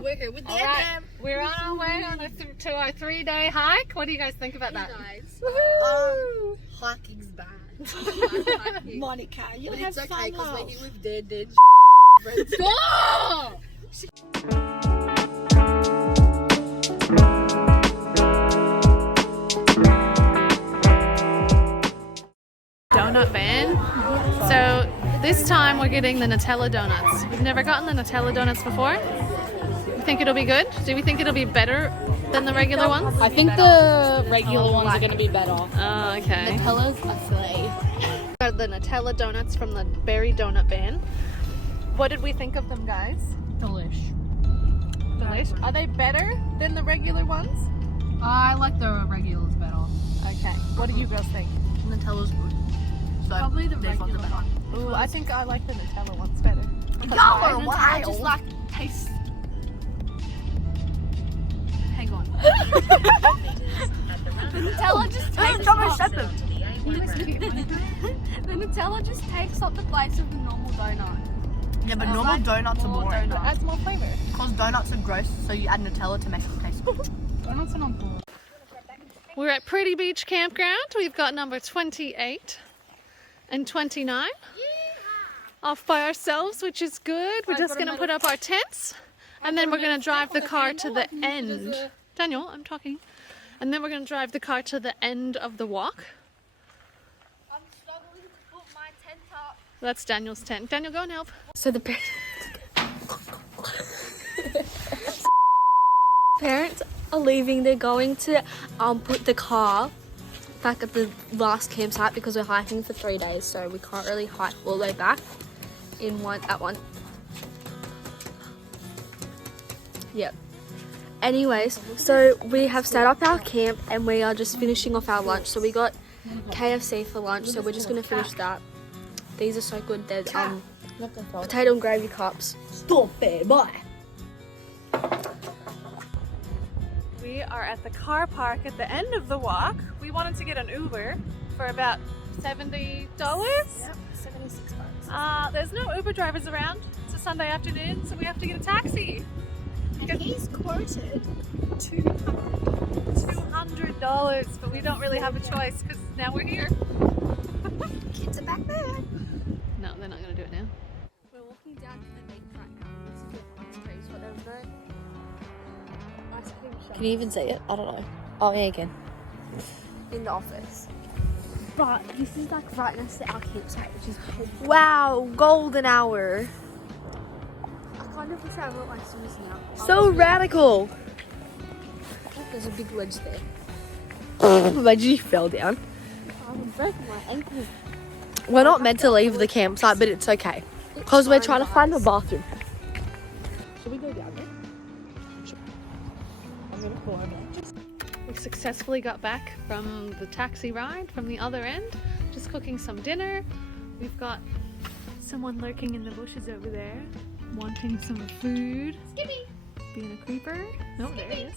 We're here with Right. We're on our way to our 3-day hike. What do you guys think about that? Nice. Hiking's bad. Monica, you But have it's fun, okay because love. we're here with dead friends. Stop! Donut van. So this time we're getting the Nutella donuts. We've never gotten the Nutella donuts before. You think it'll be good? Do we think it'll be better than the regular ones? I think the regular ones are going to be better. Oh, okay. Nutella's a slay. The Nutella donuts from the Berry Donut van. What did we think of them, guys? Delish. Delish. Are they better than the regular ones? I like the regulars better. Okay. What do you girls think? Nutella's good. So Probably the these ones are regular better. Ooh, I think I like the Nutella ones better. I just like taste. Hang on. The Nutella just takes the Nutella just takes up the place of the normal donut. Yeah, but normal donuts are boring. It adds more flavor. Because donuts are gross, so you add Nutella to make them taste good. Donuts are not boring. We're at Pretty Beach Campground. We've got number 28 and 29 off by ourselves, which is good. We're just going to put up our tents and then we're going to drive the car to the end. Daniel, I'm talking. And then we're going to drive the car to the end of the walk. I'm struggling to put my tent up. That's Daniel's tent. Daniel, go and help. So the parents are leaving. They're going to put the car back at the last campsite because we're hiking for 3 days, so we can't really hike all the way back in one. Yep. Anyways, so we have set up our camp and we are just finishing off our lunch. So we got KFC for lunch, so we're just gonna finish that. These are so good. They're potato and gravy cups. Stop it, bye. We are at the car park at the end of the walk. We wanted to get an Uber for about $70. Yep, $76. There's no Uber drivers around. It's a Sunday afternoon, so we have to get a taxi. And he's quoted $200, but we don't really have a choice because now we're here. kids are back there. No, they're not going to do it now. We're walking down to the beach right now. This is the AllTrails, whatever. Ice cream shop. Can you even see it? I don't know. Oh, yeah, again. In the office. But this is like right next to our campsite, which is wow, golden hour. I kind of wish I wrote my swimmers now. So radical. There's a big wedge there. Imagine you fell down. I would break my ankle. We're not meant to leave the campsite, but it's okay. Because we're trying to find a bathroom. Should we go down there? I'm going to call her back. We successfully got back from the taxi ride from the other end, just cooking some dinner. We've got someone lurking in the bushes over there, wanting some food. Skippy! Being a creeper. No, there he is.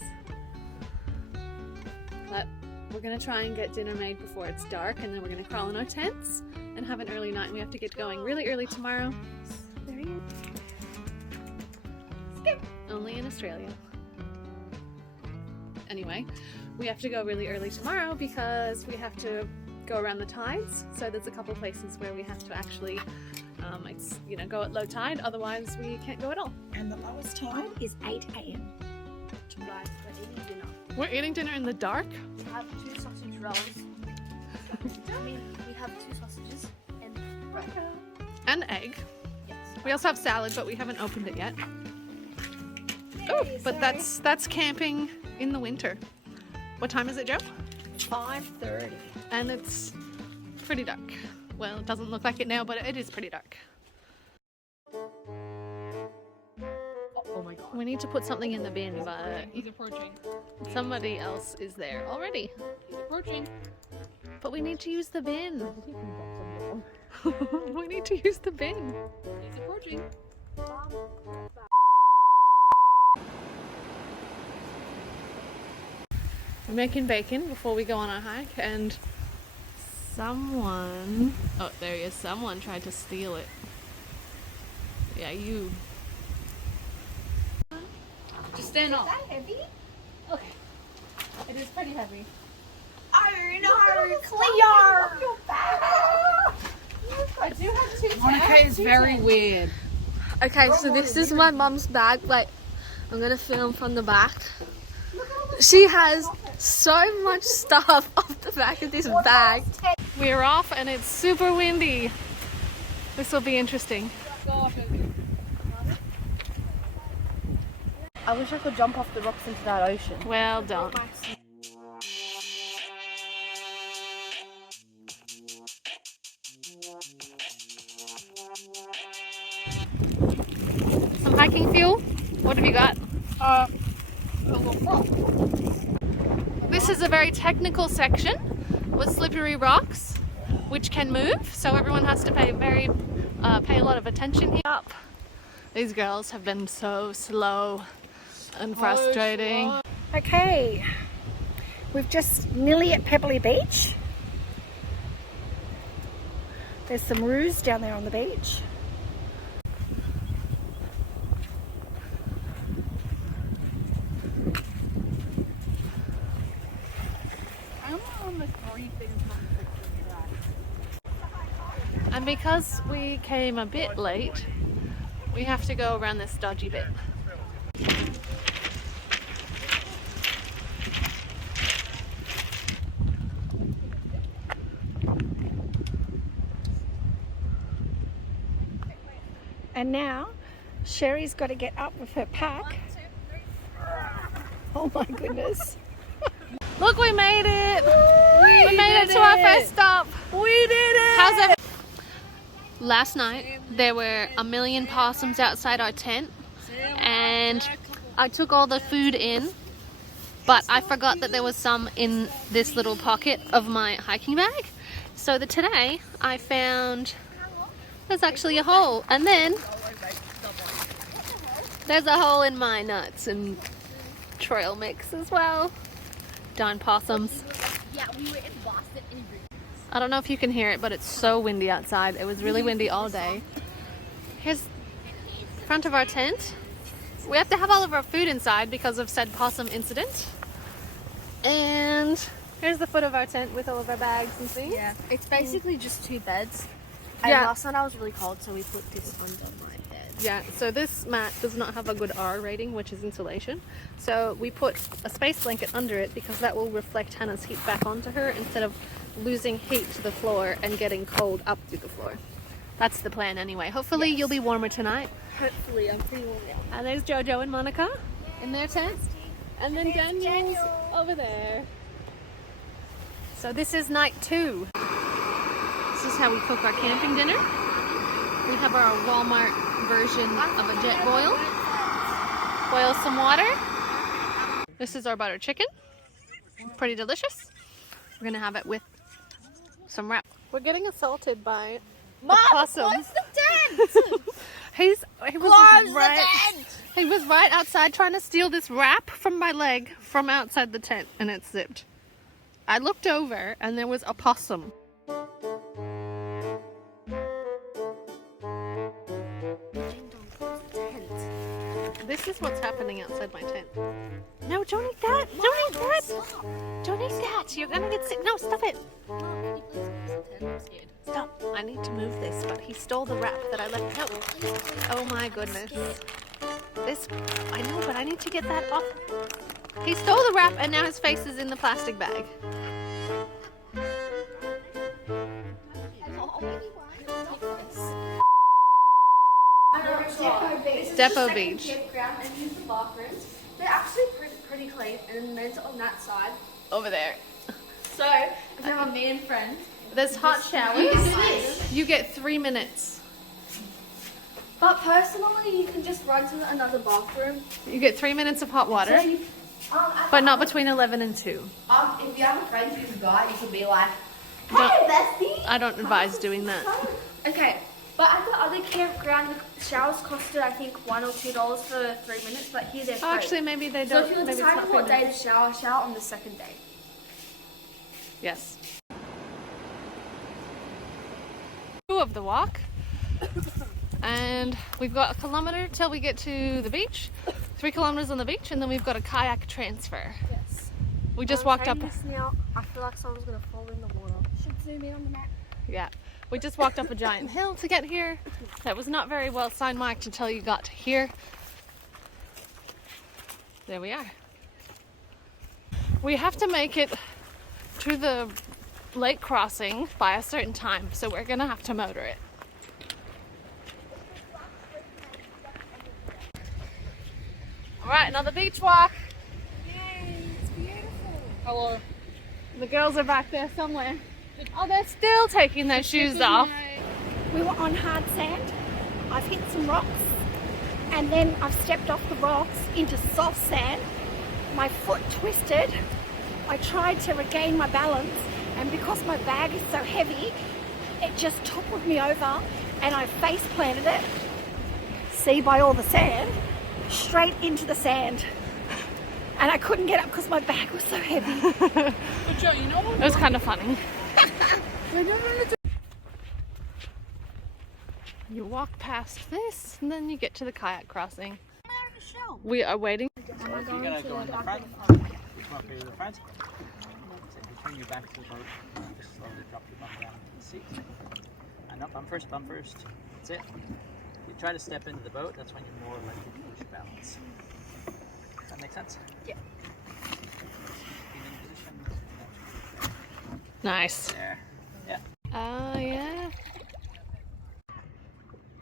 But we're gonna try and get dinner made before it's dark, and then we're gonna crawl in our tents and have an early night. And we have to get going really early tomorrow. There he is. Skip! Only in Australia. Anyway, we have to go really early tomorrow because we have to go around the tides. So there's a couple places where we have to actually go at low tide, otherwise we can't go at all. And the lowest time is 8 a.m. Right, we're eating dinner. We're eating dinner in the dark. We have 2 sausage rolls. we have 2 sausages and bread. And egg. Yes. We also have salad, but we haven't opened it yet. Oh, but that's camping in the winter. What time is it, Joe? 5:30. And it's pretty dark. Well, it doesn't look like it now, but it is pretty dark. Oh my god. We need to put something in the bin, but He's approaching. somebody else is there already. He's approaching. But we need to use the bin. We need to use the bin. He's approaching. We're making bacon before we go on our hike, and someone tried to steal it. Yeah, you. stand up. Is that heavy? Okay. It is pretty heavy. Oh no, Cleo! I do have two Monica is very weird. Okay, so this is my mum's bag. Wait, I'm gonna film from the back. She has so much stuff off the back of this bag. We're off and it's super windy. This will be interesting. I wish I could jump off the rocks into that ocean. Well, don't. Some hiking fuel? What have you got? This is a very technical section with slippery rocks which can move, so everyone has to pay a lot of attention here. Up. These girls have been so slow and frustrating. Okay, we've just nearly at Pebbly Beach. There's some roos down there on the beach. And because we came a bit late, we have to go around this dodgy bit. And now Sherry's got to get up with her pack. Oh my goodness. Look, we made it! We made it to our first stop! We did it! How's it? Last night, there were a million possums outside our tent, and I took all the food in, but I forgot that there was some in this little pocket of my hiking bag. So today, I found there's actually a hole, and then there's a hole in my nuts and trail mix as well. Darn possums. Yeah, we were in Boston in I don't know if you can hear it, but it's so windy outside. It was really windy all day. Here's the front of our tent. We have to have all of our food inside because of said possum incident. And here's the foot of our tent with all of our bags and things. Yeah, it's basically just two beds. And Yeah. last night I was really cold, so we put this under my bed. Yeah, so this mat does not have a good R rating, which is insulation. So we put a space blanket under it because that will reflect Hannah's heat back onto her instead of losing heat to the floor and getting cold up to the floor. That's the plan anyway. Hopefully you'll be warmer tonight. Hopefully, I'm pretty warm now. And there's Jojo and Monica in their tent. And then Daniel's over there. So this is night 2. This is how we cook our camping dinner. We have our Walmart version of a jet boil. Boil some water. This is our butter chicken. Pretty delicious. We're gonna have it with some wrap. We're getting assaulted by a possum. Close the tent! He Close was right outside trying to steal this wrap from my leg from outside the tent, and it's zipped. I looked over and there was a possum. This is what's happening outside my tent. No, don't eat that. Don't eat that. Don't eat that. You're gonna get sick. No, stop it. Stop. I need to move this, but he stole the wrap that I left. No. Oh my goodness. This, I know, but I need to get that off. He stole the wrap and now his face is in the plastic bag. Depot Beach. Campground, and here's the bathrooms. They're actually pretty clean, and the men's on that side. Over there. So, if you have a man friend, There's hot showers. You get 3 minutes. but personally, you can just run to another bathroom. You get 3 minutes of hot water, but not between 11 and 2. If you have a friend who's a guy, you could be like, hey, Don't- bestie! I don't advise doing that. Okay, but at the other campground, the showers costed I think $1 or $2 for 3 minutes, but here they're free. Oh, actually, maybe they so don't. if you're Maybe it's deciding not what day free. to shower on the second day. Yes. Of the walk, and we've got a kilometer till we get to the beach. 3 kilometers on the beach, and then we've got a kayak transfer. Yes. We just walked up. Now, I feel like someone's gonna fall in the water. Should zoom in on the map. Yeah, we just walked up a giant hill to get here. That was not very well sign marked until you got to here. There we are. We have to make it to the lake crossing by a certain time, so we're gonna have to motor it. All right, another beach walk. Yay, it's beautiful. Hello. The girls are back there somewhere. Oh, they're still taking their shoes off. We were on hard sand. I've hit some rocks and then I've stepped off the rocks into soft sand. My foot twisted. I tried to regain my balance, and because my bag is so heavy, it just toppled me over and I face planted it, see by all the sand, straight into the sand. And I couldn't get up because my bag was so heavy. But Joe, you know what? It was kind of funny. You walk past this and then you get to the kayak crossing. We are waiting. So if you're going to go in the front, you come up here to the front. So if you turn your back to the boat, just slowly drop your bum down into the seat. And up, bum first, bum first. That's it. You try to step into the boat, that's when you're more likely to lose your balance. Does that make sense? Yeah. Nice. There. Yeah. Oh, yeah.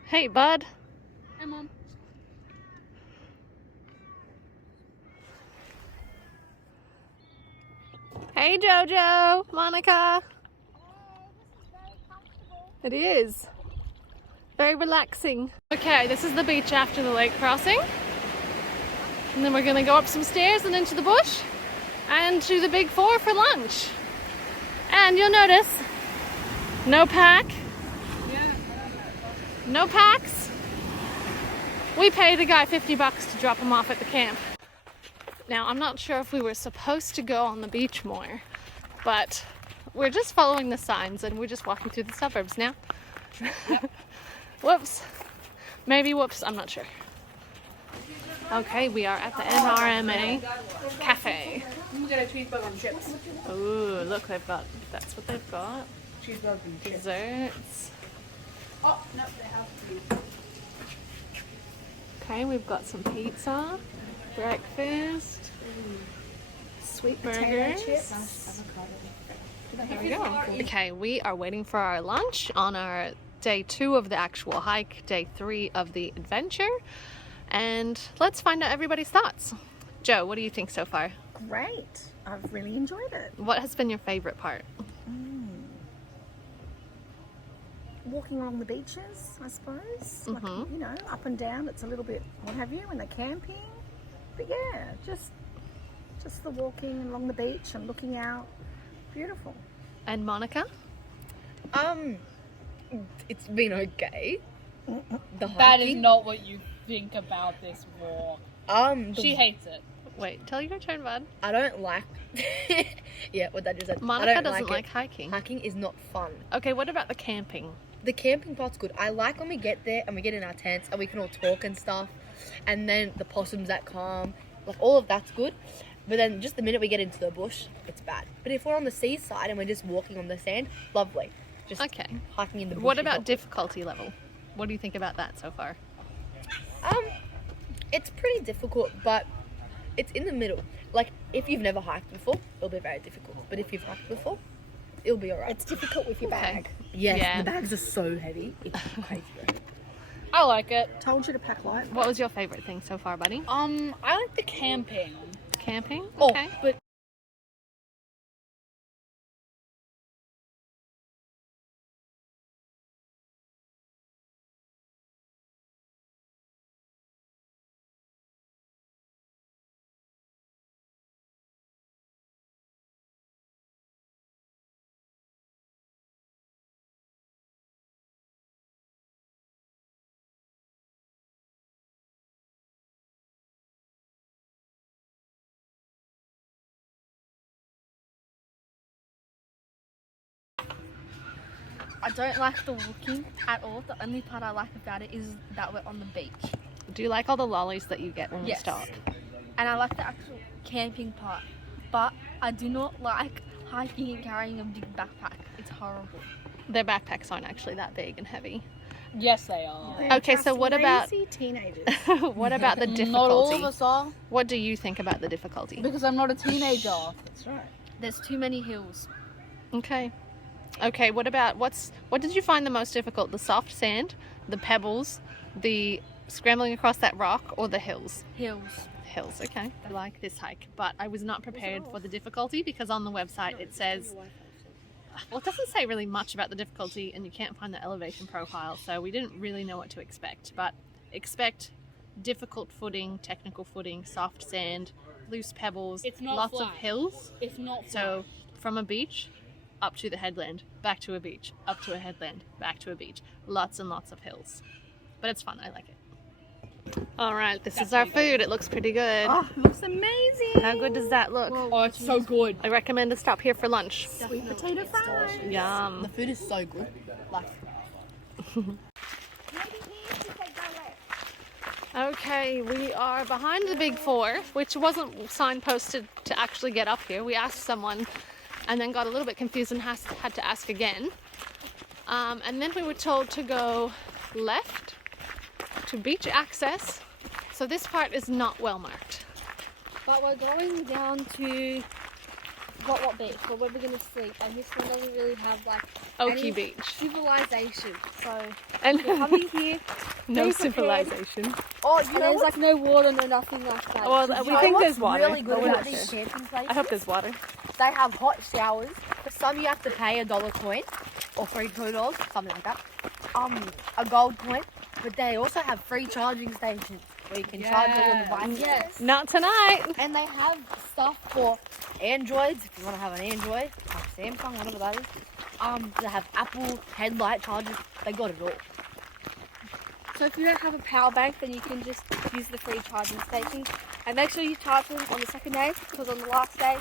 Hey, bud. Hi, Mom. Hey, Jojo. Monica. It is. Very relaxing. Okay, this is the beach after the lake crossing. And then we're gonna go up some stairs and into the bush and to the Big Four for lunch. And you'll notice, no pack. No packs. We pay the guy $50 to drop him off at the camp. Now, I'm not sure if we were supposed to go on the beach more, but we're just following the signs and we're just walking through the suburbs now. Yep. Whoops. Maybe whoops, I'm not sure. Okay, we are at the NRMA Cafe. You get a cheeseburger and chips. Ooh, look, that's what they've got. Cheeseburger and chips. Desserts. Oh, no, they have food. Okay, we've got some pizza, breakfast, Sweet burgers. potato chips. There we go. Okay, we are waiting for our lunch on our day 2 of the actual hike, day 3 of the adventure. And let's find out everybody's thoughts. Joe, what do you think so far? Great. I've really enjoyed it. What has been your favorite part? Walking along the beaches, I suppose. Like, you know, up and down, it's a little bit what have you, when they're camping. But yeah, just the walking along the beach and looking out. Beautiful. And Monica? It's been okay. The That is not what you think about this walk. She hates it. Wait, tell your turn, bud. I don't like. Yeah, what that just said. Monica I don't doesn't like it. hiking. Hiking is not fun. Okay, what about the camping? The camping part's good. I like when we get there and we get in our tents and we can all talk and stuff. And then the possums that come, like all of that's good. But then just the minute we get into the bush, it's bad. But if we're on the seaside and we're just walking on the sand, lovely. Just Okay. hiking in the bush. What is about not- difficulty level? What do you think about that so far? It's pretty difficult, but it's in the middle. Like, if you've never hiked before, it'll be very difficult. But if you've hiked before, it'll be alright. It's difficult with your bag. Yes, Yeah. the bags are so heavy. It's crazy. I like it. Told you to pack light. What was your favorite thing so far, buddy? I like the camping. Camping? Oh, Okay. but I don't like the walking at all. The only part I like about it is that we're on the beach. Do you like all the lollies that you get when we Yes. stop? And I like the actual camping part, but I do not like hiking and carrying a big backpack. It's horrible. Their backpacks aren't actually that big and heavy. Yes, they are. Okay, so what about teenagers? what about the difficulty? Not all of us are, What do you think about the difficulty? because I'm not a teenager. That's right. There's too many hills. Okay. Okay, what did you find the most difficult? The soft sand, the pebbles, the scrambling across that rock, or the hills? Hills. Hills, okay. I like this hike, but I was not prepared for the difficulty because on the website it says, well, it doesn't say really much about the difficulty and you can't find the elevation profile, so we didn't really know what to expect, but expect difficult footing, technical footing, soft sand, loose pebbles, It's not lots flat. of hills. It's not So from a beach up to the headland, back to a beach, up to a headland, back to a beach. Lots and lots of hills. But it's fun, I like it. All right, this is our food. It looks pretty good. Oh, looks amazing. How good does that look? Oh, it's so good. I recommend to stop here for lunch. Sweet potato fries. Yum. The food is so good. Like, Okay, we are behind the Big Four, which wasn't signposted to actually get up here. We asked someone and then got a little bit confused and had to ask again. And then we were told to go left to beach access. So this part is not well marked. But we're going down to what beach? But where we're gonna sleep, and this one doesn't really have like Okie any Beach. civilization. So And we're coming here. no be prepared. civilization. oh, And there's like no water, no nothing like that. Well, It's we just- think what's there's water. really good but we're about not these sure. camping places? I hope there's water. They have hot showers. For some, you have to pay $1 coin or $2, something like that. A gold coin. But they also have free charging stations where you can charge all your devices. Yes. Not tonight. And they have stuff for Androids, if you want to have an Android, Samsung, whatever that is. They have Apple headlight chargers. They got it all. So if you don't have a power bank, then you can just use the free charging stations. And make sure you charge them on the second day, because on the last day,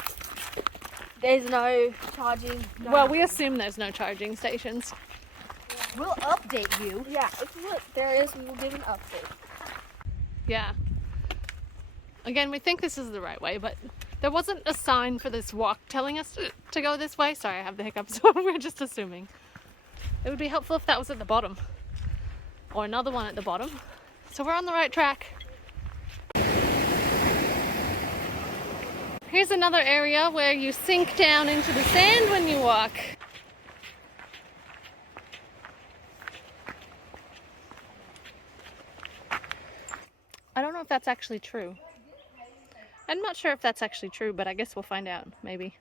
there's no charging. No Well, we assume there's no charging stations. We'll update you. Yeah, if there is, we will give an update. Yeah. Again, we think this is the right way, but there wasn't a sign for this walk telling us to go this way. Sorry, I have the hiccups, so we're just assuming. It would be helpful if that was at the bottom. Or another one at the bottom. So we're on the right track. Here's another area where you sink down into the sand when you walk. I don't know if that's actually true. I'm not sure if that's actually true, but I guess we'll find out, maybe.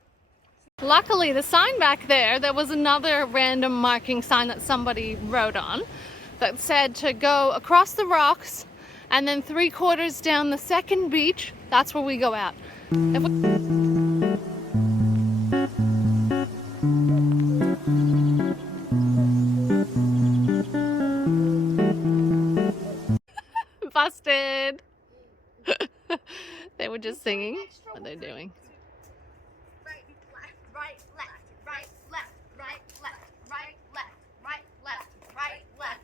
Luckily, the sign back there was another random marking sign that somebody wrote on that said to go across the rocks and then 3/4 down the second beach. That's where we go out. If we... Busted! They were just singing what they're doing. Right, left, right, left, right, left, right, left, right, left, right, left, right, left,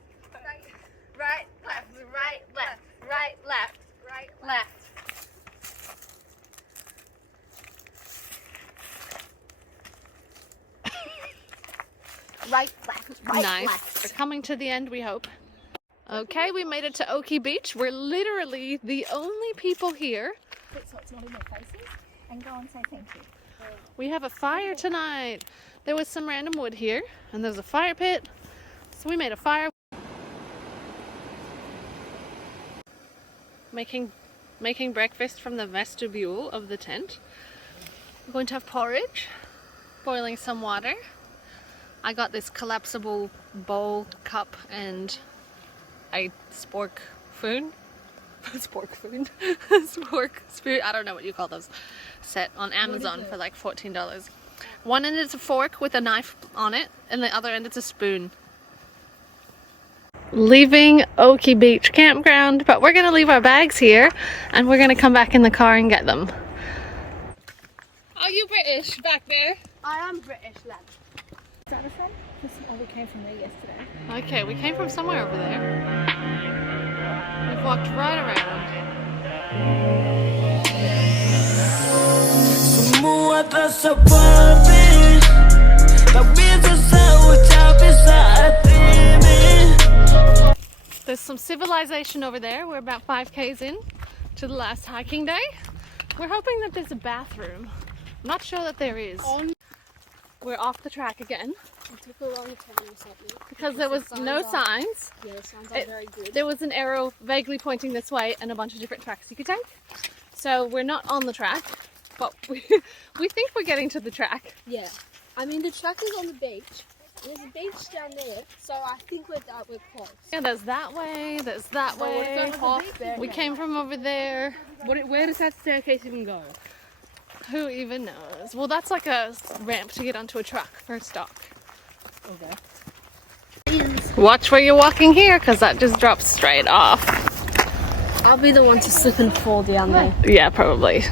right, left, right, left, right, left, right, left. Right, left, right, Nice. left. We're coming to the end, we hope. Okay, we made it to Okie Beach. We're literally the only people here. So it's not in their faces, and go and say thank you. We have a fire tonight. There was some random wood here, and there's a fire pit. So we made a fire. Making breakfast from the vestibule of the tent. We're going to have porridge, boiling some water. I got this collapsible bowl, cup, and a spork spoon. Spork spoon. I don't know what you call those. Set on Amazon for like $14. One end is a fork with a knife on it, and the other end is a spoon. Leaving Okie Beach campground, but we're gonna leave our bags here, and we're gonna come back in the car and get them. Are you British back there? I am British, lad. Is that from? We came from there yesterday. Okay, we came from somewhere over there. We've we've walked right around. There's some civilization over there. We're about 5Ks in to the last hiking day. We're hoping that there's a bathroom. I'm not sure that there is. We're off the track again. It took a long time or something. Because there was no signs. Yeah, the signs are very good. There was an arrow vaguely pointing this way and a bunch of different tracks you could take. So we're not on the track, but we think we're getting to the track. Yeah. I mean, the track is on the beach. There's a beach down there, so I think we're close. Yeah, there's that way, there's that way. We came from over there. Where does that staircase even go? Who even knows? Well, that's like a ramp to get onto a truck for a stop. Okay. Watch where you're walking here, because that just drops straight off. I'll be the one to slip and fall down there. Yeah, probably.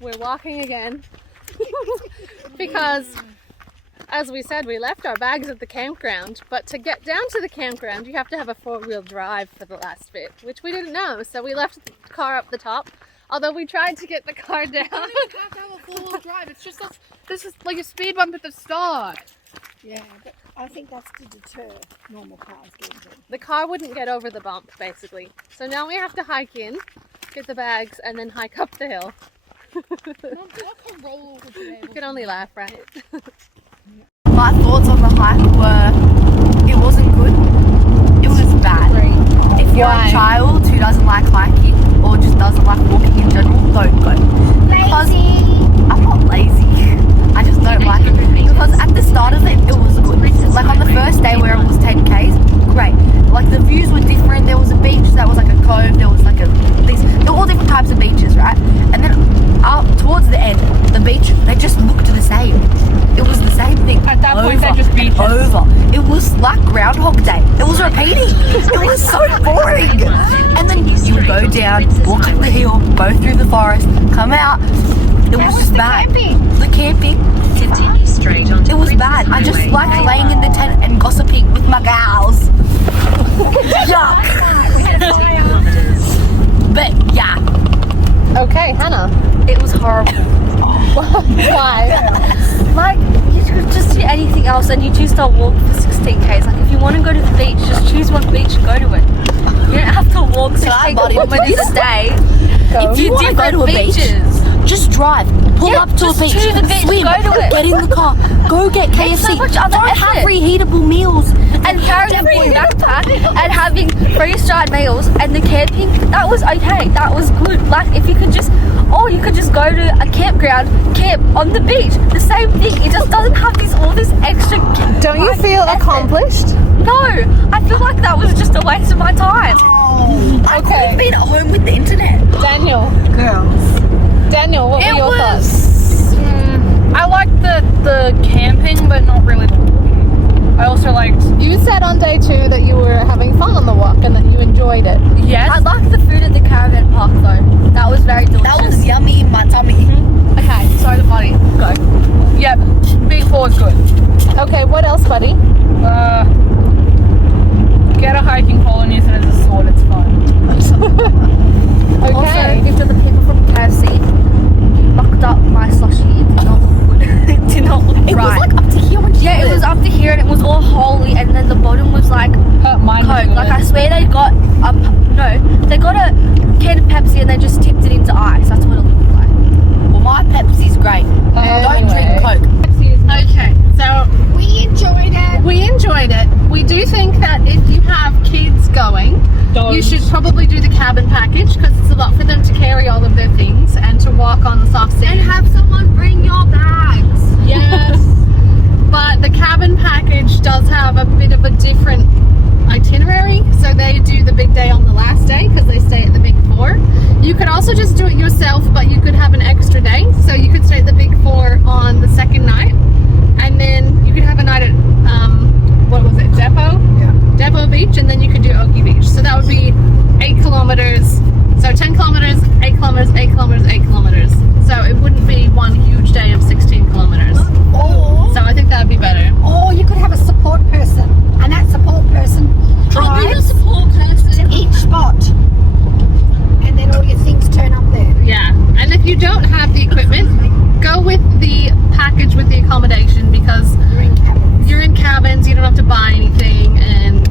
We're walking again because, as we said, we left our bags at the campground, but to get down to the campground you have to have a four-wheel drive for the last bit, which we didn't know, so we left the car up the top, although we tried to get the car down. You don't even have to have a four-wheel drive, it's just this is like a speed bump at the start. Yeah, but I think that's to deter normal cars getting in. The car wouldn't get over the bump, basically, so now we have to hike in, get the bags, and then hike up the hill. You can only laugh, right? My thoughts on the hike were, it wasn't good, it was bad. If you're a child who doesn't like hiking or just doesn't like walking in general, don't go. Because I'm not lazy, I just don't like it. Because at the start of it, it was good. Like on the first day where it was 10Ks, great. Like the views were different, there was a beach that was like a cove, there was like there were all different types of beaches, right? And then towards the end, the beach, they just looked the same. It was the same thing. At that point, they just beaches. Over. It was like Groundhog Day. It was repeating. It was so boring. And then you would go down, walk up the hill, go through the forest, come out. It was just bad. The camping. Continue straight on. It was bad. I just liked laying in the tent and gossiping with my gals. Yuck. But yeah. Okay, Hannah. It was horrible. Why? Like, you could just do anything else and you choose to walk for 16Ks. Like, if you want to go to the beach, just choose one beach and go to it. You don't have to walk 16 kilometers a day. If you want to go to a beach, just drive. Pull up to a beach. Choose a beach, swim. go to it. Get in the car. Go get KFC. so much other Don't have option. reheatable meals. And carrying a big backpack and having freeze-dried meals and the camping, that was okay. That was good. Like, if you could just, you could just go to a campground, camp on the beach. The same thing. It just doesn't have all this extra. Don't you feel accomplished? No, I feel like that was just a waste of my time. I could have been at home with the internet. Daniel. Daniel, what were your was. thoughts? I liked the camping, but not really the walking. I also liked. You said on day 2 that you were having fun on the walk and that you enjoyed it. Yes. I liked the food at the caravan park though. That was very delicious. That was yummy in my tummy. Okay, sorry, the buddy. Go. Yep, being full is good. Okay, what else, buddy? Get a hiking pole and use it as a sword, it's fun. Okay. Also, if the people from KFC, you mucked up my slushy. It did not look good. It did not look right. It was like up to here when Yeah, it was up to here and it was all holy and then the bottom was like Mine Coke. going, you should probably do the cabin package because it's a lot for them to carry all of their things and to walk on the soft sand. And have someone bring your bags. Yes. But the cabin package does have a bit of a different itinerary. So they do the big day on the last day because they stay at the Big Four. You could also just do it yourself, but you could have an extra day. So you could stay at the Big Four on the second night. And then you could have a night at, what was it, Depot Beach, and then you could do Okie Beach. So that would be 8 kilometers. So 10 kilometers, 8 kilometers, 8 kilometers, 8 kilometers. So it wouldn't be one huge day of 16 kilometers. So I think that would be better. Or you could have a support person, and that support person drives to each spot, and then all your things turn up there. Yeah. And if you don't have the equipment, go with the package with the accommodation because You're in cabins. you're in cabins, you don't have to buy anything, and